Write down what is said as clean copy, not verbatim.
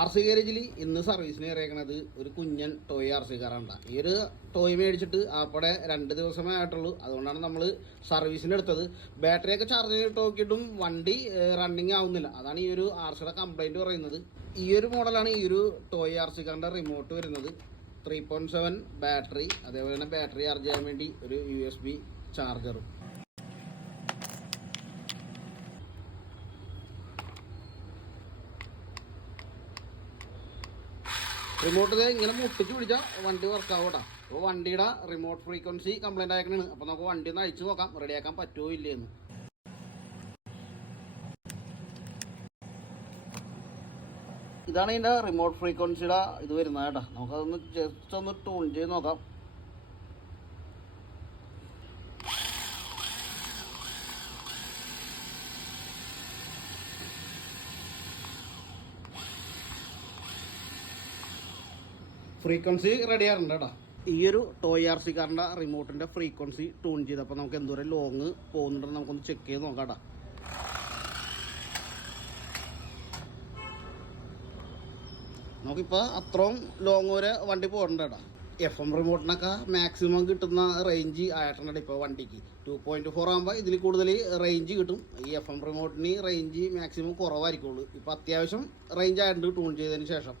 R C ഗാരേജിൽ ഇന്ന് സർവീസിന് കയറിയേക്കണത് ഒരു കുഞ്ഞൻ ടോയ് ആർ സി കാറാണ്. ഈ ഒരു ടോയ് മേടിച്ചിട്ട് ആപ്പടെ 2 ദിവസമേ ആയിട്ടുള്ളൂ. അതുകൊണ്ടാണ് നമ്മൾ സർവീസിന് എടുത്തത്. ബാറ്ററിയൊക്കെ ചാർജ് ചെയ്തിട്ട് നോക്കിയിട്ടും വണ്ടി റണ്ണിങ് ആവുന്നില്ല. അതാണ് ഈ ഒരു ആർ സിയുടെ കംപ്ലൈൻറ്റ് പറയുന്നത്. ഈ ഒരു മോഡലാണ് ഈ ഒരു ടോയ് ആർ സി കാറിൻ്റെ റിമോട്ട് വരുന്നത്. 3.7 ബാറ്ററി, അതേപോലെ തന്നെ ബാറ്ററി ചാർജ് ചെയ്യാൻ വേണ്ടി ഒരു USB ചാർജറും. റിമോട്ട് ഇങ്ങനെ മുട്ടിച്ച് പിടിച്ചാൽ വണ്ടി വർക്കാവും കേട്ടോ. അപ്പോൾ വണ്ടിയുടെ റിമോട്ട് ഫ്രീക്വൻസി കംപ്ലൈൻ്റ് ആയിരിക്കണേ. അപ്പോൾ നമുക്ക് വണ്ടി ഒന്ന് അഴിച്ചു നോക്കാം, റെഡിയാക്കാൻ പറ്റുമോ ഇല്ലേന്ന്. ഇതാണ് ഇതിൻ്റെ റിമോട്ട് ഫ്രീക്വൻസിയുടെ ഇത് വരുന്നത് കേട്ടോ. നമുക്കതൊന്ന് ജസ്റ്റ് ഒന്ന് ട്യൂൺ ചെയ്ത് നോക്കാം. ഫ്രീക്വൻസി റെഡി ആറുണ്ട് കേട്ടോ. ഈ ഒരു ടോയ് ആർ സി കാറിൻ്റെ റിമോട്ടിൻ്റെ ഫ്രീക്വൻസി ട്യൂൺ ചെയ്തപ്പോൾ നമുക്ക് എന്തോരം ലോങ് പോകുന്നുണ്ടെന്ന് നമുക്കൊന്ന് ചെക്ക് ചെയ്ത് നോക്കാം കേട്ടോ. നമുക്കിപ്പോൾ അത്രയും ലോങ് വരെ വണ്ടി പോകണ്ട കേട്ടോ. FM റിമോട്ടിനൊക്കെ മാക്സിമം കിട്ടുന്ന റേഞ്ച് ആയിട്ടുണ്ട് ഇപ്പോൾ വണ്ടിക്ക്. 2.4 ആകുമ്പോൾ ഇതിൽ കൂടുതൽ റേഞ്ച് കിട്ടും. ഈ FM റിമോട്ടിന് റേഞ്ച് മാക്സിമം കുറവായിരിക്കുള്ളൂ. ഇപ്പോൾ അത്യാവശ്യം റേഞ്ച് ആയിട്ടുണ്ട് ട്യൂൺ ചെയ്തതിന് ശേഷം.